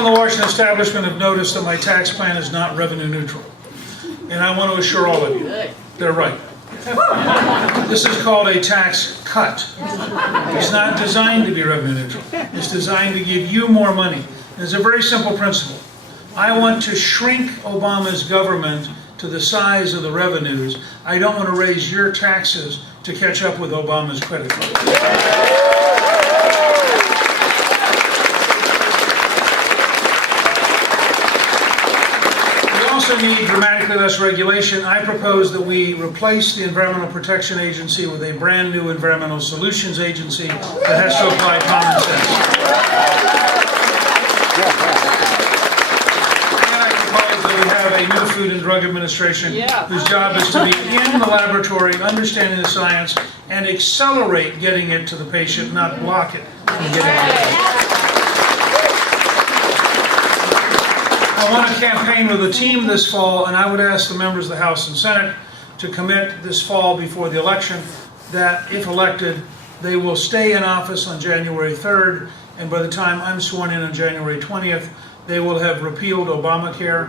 in the Washington establishment have noticed that my tax plan is not revenue neutral. And I want to assure all of you, they're right. This is called a tax cut. It's not designed to be revenue neutral. It's designed to give you more money. It's a very simple principle. I want to shrink Obama's government to the size of the revenues. I don't want to raise your taxes to catch up with Obama's credit card. Need dramatically less regulation. I propose that we replace the Environmental Protection Agency with a brand new Environmental Solutions Agency that has to apply common sense. And I propose that we have a new Food and Drug Administration whose job is to be in the laboratory, understanding the science, and accelerate getting it to the patient, not block it from getting it to the patient. I want to campaign with a team this fall, and I would ask the members of the House and Senate to commit this fall before the election that, if elected, they will stay in office on January 3rd, and by the time I'm sworn in on January 20th, they will have repealed Obamacare.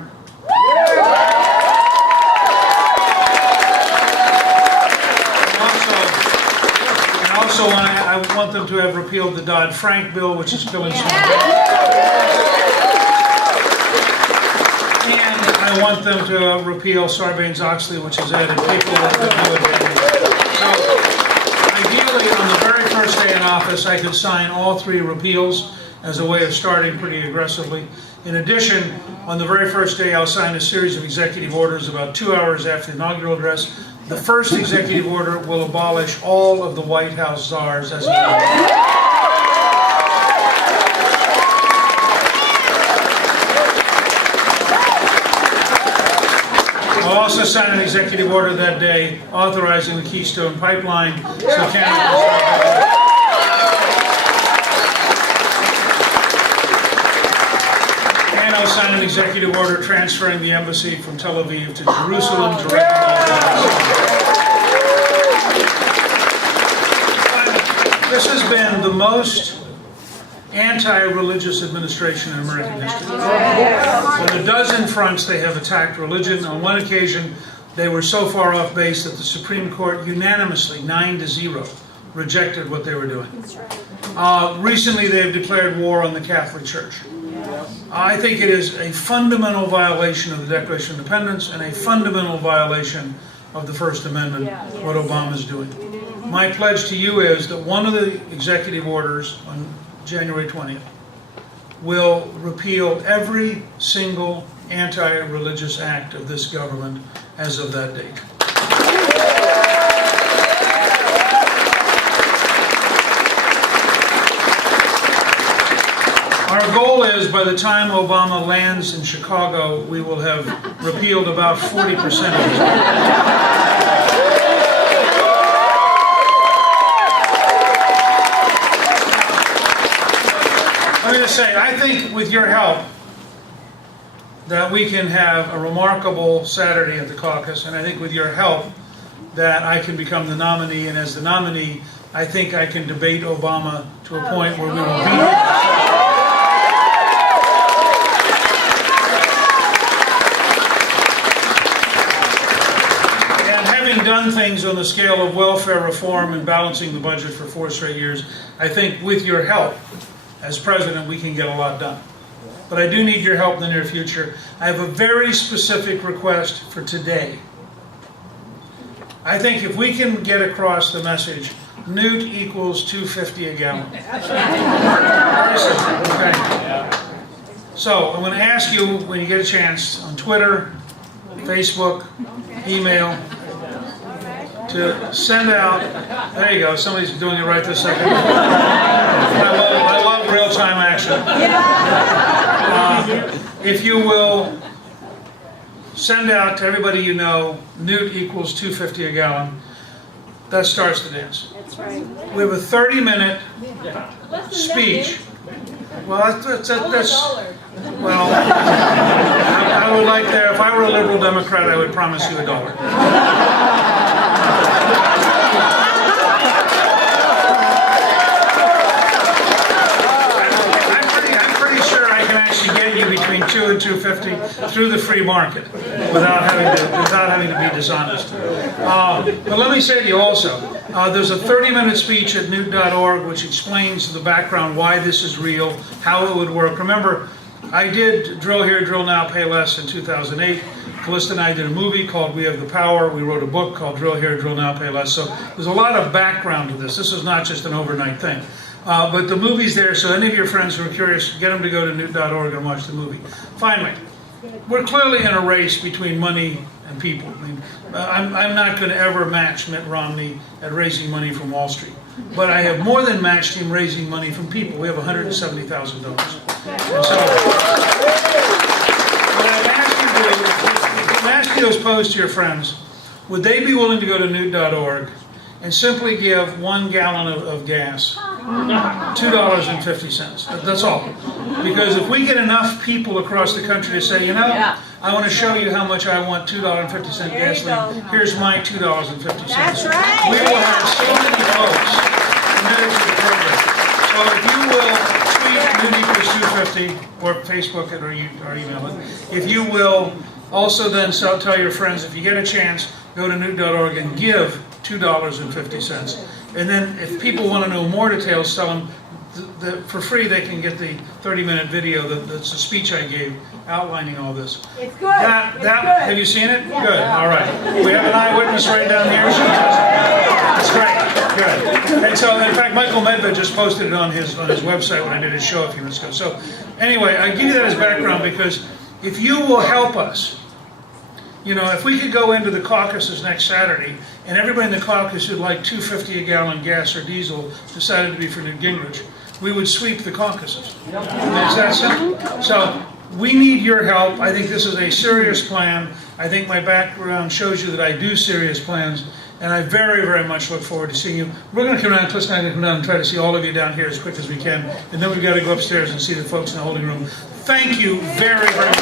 And also I want them to have repealed the Dodd-Frank bill, which is killing small businesses. I want them to repeal Sarbanes-Oxley, which has added paperwork that new advantages. So, ideally, on the very first day in office, I could sign all three repeals as a way of starting pretty aggressively. In addition, on the very first day, I'll sign a series of executive orders about 2 hours after the inaugural address. The first executive order will abolish all of the White House czars as a I'll also sign an executive order that day authorizing the Keystone Pipeline so Canada will start. And I'll sign an executive order transferring the embassy from Tel Aviv to Jerusalem directly. This has been the most anti-religious administration in American history. On a dozen fronts they have attacked religion. On one occasion they were so far off base that the Supreme Court unanimously, 9-0, rejected what they were doing. Recently they have declared war on the Catholic Church. I think it is a fundamental violation of the Declaration of Independence and a fundamental violation of the First Amendment, what Obama is doing. My pledge to you is that one of the executive orders on January 20th will repeal every single anti-religious act of this government as of that date. Our goal is, by the time Obama lands in Chicago, we will have repealed about 40% of it. Let me just say, I think with your help that we can have a remarkable Saturday at the caucus, and I think with your help that I can become the nominee, and as the nominee, I think I can debate Obama to a point where we will beat him. And having done things on the scale of welfare reform and balancing the budget for 4 straight years, I think with your help, as president, we can get a lot done. But I do need your help in the near future. I have a very specific request for today. I think if we can get across the message, Newt equals $2.50 a gallon. Very simple, okay? So I'm going to ask you, when you get a chance, on Twitter, Facebook, email, to send out, there you go, somebody's doing it right this second. I love real-time action. If you will send out to everybody you know, Newt equals $2.50 a gallon, that starts the dance. That's right. We have a 30-minute speech. Well, that's well, I would like that. If I were a liberal Democrat, I would promise you $1. I'm pretty sure I can actually get $2.50 through the free market without having to be dishonest. But let me say to you also, there's a 30-minute speech at newt.org which explains the background, why this is real, how it would work. Remember, I did Drill Here, Drill Now, Pay Less in 2008. Callista and I did a movie called We Have the Power. We wrote a book called Drill Here, Drill Now, Pay Less. So there's a lot of background to this. This is not just an overnight thing. But the movie's there, so any of your friends who are curious, get them to go to newt.org and watch the movie. Finally, we're clearly in a race between money and people. I mean, I'm not going to ever match Mitt Romney at raising money from Wall Street. But I have more than matched him raising money from people. We have $170,000. And so, what I'd ask you to do, if I'm asking those posed to your friends, would they be willing to go to newt.org and simply give 1 gallon of gas, $2.50. That's all. Because if we get enough people across the country to say, you know, I want to show you how much I want $2.50 gasoline, here's my $2.50. That's right. We will have so many folks committed to the program. So if you will tweet Newt equals 250 or Facebook it or email it, if you will also then tell your friends, if you get a chance, go to newt.org and give $2.50. And then if people want to know more details, tell them that for free they can get the 30-minute video that's a speech I gave outlining all this. It's good. Good. Have you seen it? Yeah. Good. All right. We have an eyewitness right down here. That's great. Good. And so, in fact, Michael Medved just posted it on his website when I did his show a few minutes ago. So anyway, I give you that as background because if you will help us, you know, if we could go into the caucuses next Saturday and everybody in the caucus who'd like $2.50 a gallon gas or diesel decided to be for Newt Gingrich, we would sweep the caucuses. It's that simple. So we need your help. I think this is a serious plan. I think my background shows you that I do serious plans, and I very, very much look forward to seeing you. We're going to come down, Cliff and I are going to come down and try to see all of you down here as quick as we can, and then we've got to go upstairs and see the folks in the holding room. Thank you very, very much.